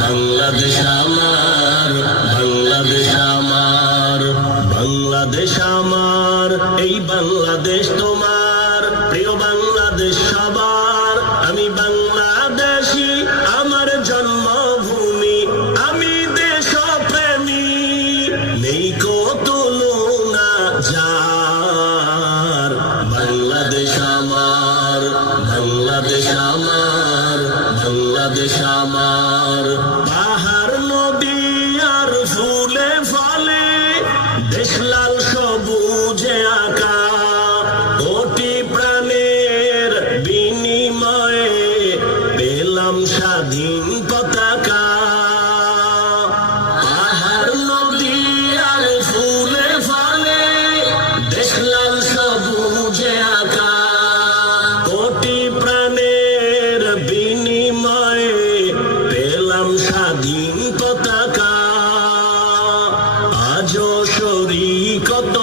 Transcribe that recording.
বাংলাদেশ আমার, বাংলাদেশ আমার, বাংলাদেশ আমার, এই বাংলাদেশ তোমার, প্রিয় বাংলাদেশ সবার। আমি বাংলাদেশী, আমার জন্মভূমি, আমি দেশপ্রেমী, নেই কো তুলনা যার। বাংলাদেশ আমার, বাংলাদেশ আমার, বাংলাদেশ আমার। পাহাড় নদী আর ফুলে ফলে দেশ লাল সবুজে আঁকা, কোটি প্রাণের বিনিময়ে পেলাম স্বাধীন পতাকা। পাহাড় নদী আর ফুলে ফলে দেশ লাল সবুজে আঁকা, কোটি প্রাণের বিনিময়ে পেলাম স্বাধীন পতাকা। আজও শরী কত